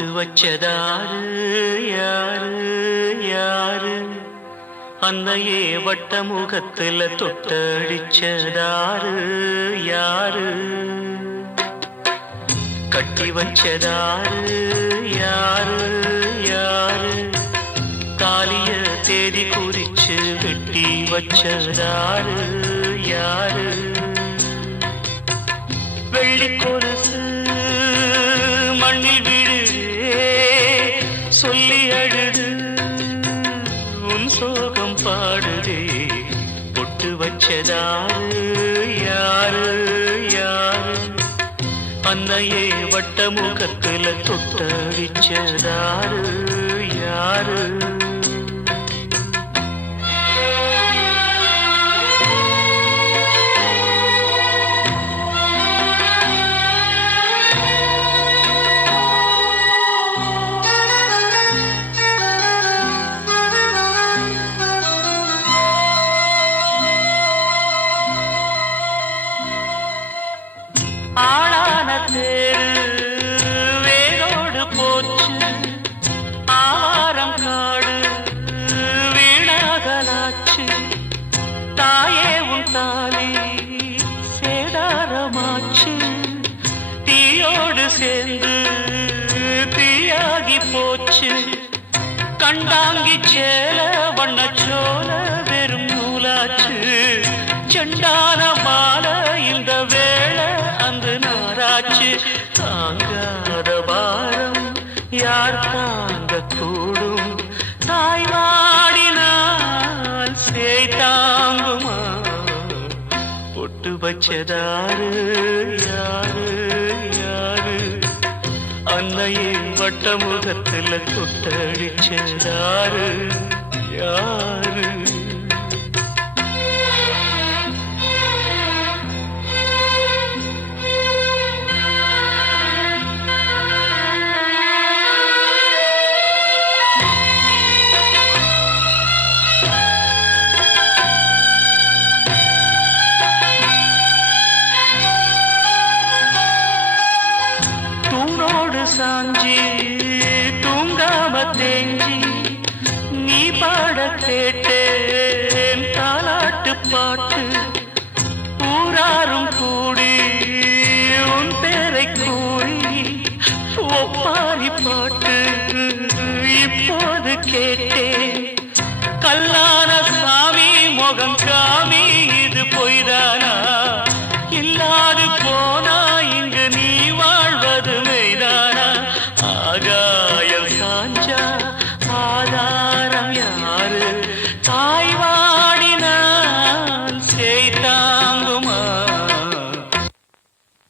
பொட்டு வச்சதாரு யாரு யாரு அன்னையே வட்ட முகத்துல தொட்டடிச்சதாரு யாரு கட்டி வச்சதாரு யாரு யாரு தாலிய தேதி குறிச்சு வெட்டி வச்சதாரு யாரு வெள்ளி கொலுசு மண்ணில் விழுதே சொல்லி அழுது உன் சோகம் பாடுதே பொட்டு வச்சதாரு யாரு யாரு அன்னையே வட்ட முகத்துல தொட்டடிச்சதாரு யாரு ஆளான தேரு வேரோடு போச்சு ஆவாரம் காடு வீணாகலாச்சு தாயே உன் தாலி சேதாரமாச்சு தீயோடு சேர்ந்து தீயாகி போச்சு கண்டாங்கி சேல வண்ணச்சோல வெறும் நூலாச்சு செண்டான மாலை இந்த வேளை அந்த நாராச்சு தாங்காத பாரம் யார் தாங்க கூடும் தாய் வாடினால் சேய் தாங்குமா பொட்டு வச்சதாரு யாரு யாரு அன்னையே வட்ட முகத்துல தொட்டடிச்சதாரு யாரு சாஞ்சி தூங்காம தேஞ்சி நீ பாட கேட்டேன் தாலாட்டு பாட்டு ஊராரும் கூடி உன் பேரை கூறி ஒப்பாரி பாட்டு இப்போது கேட்டேன் கல்லான சாமி முகம் காமி இது பொய்தானா